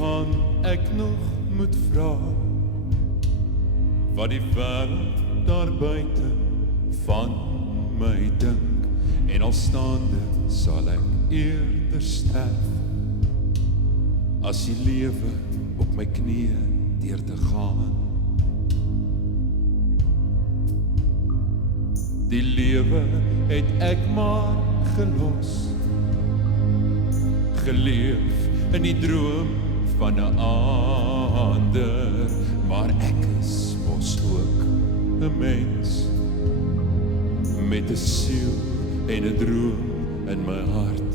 gaan ek nog moet vra, wat die wêreld daar buite van my dink, en al staande sal ek eerder sterf, as die lewe op my knieë deur te gaan. Die lewe het ek maar gelos, geleef in die droom van 'n ander, maar ek is mos ook 'n mens, met 'n siel en 'n droom in my hart.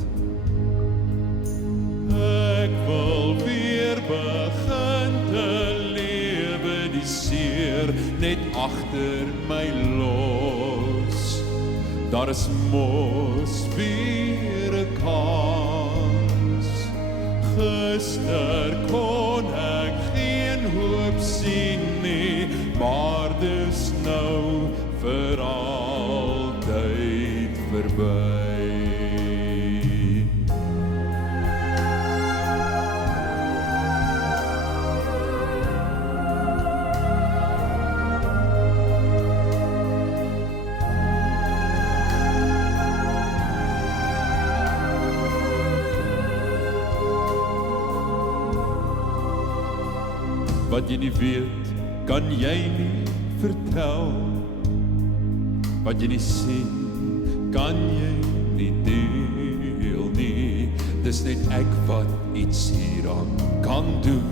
Ek wil weer begin te lewe, die seer net agter my los. Daar is mos weer 'n kans. Gister kon ek geen hoop sien nie, maar dis nou vir altyd verby. Wat jy nie weet, kan jy nie vertel. Wat jy nie sien, kan jy nie deel nie. Dis net ek wat iets hieraan kan doen,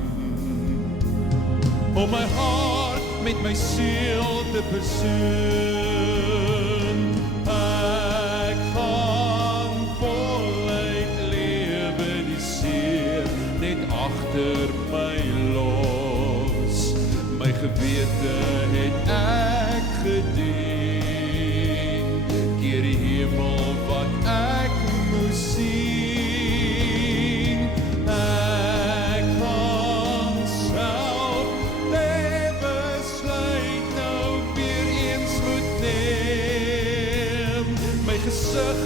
om my hart met my siel te versoen. Ek gaan voluit lewe, die seer net agter my los. My gewete het ek gedien, keer die hemel wat ek moes sien. Ek gaan self lewe besluit nou weer eens moet neem, my gesig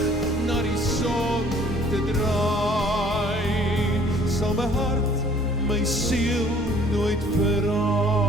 na die son te draai, sal my hart, my siel nooit verraai.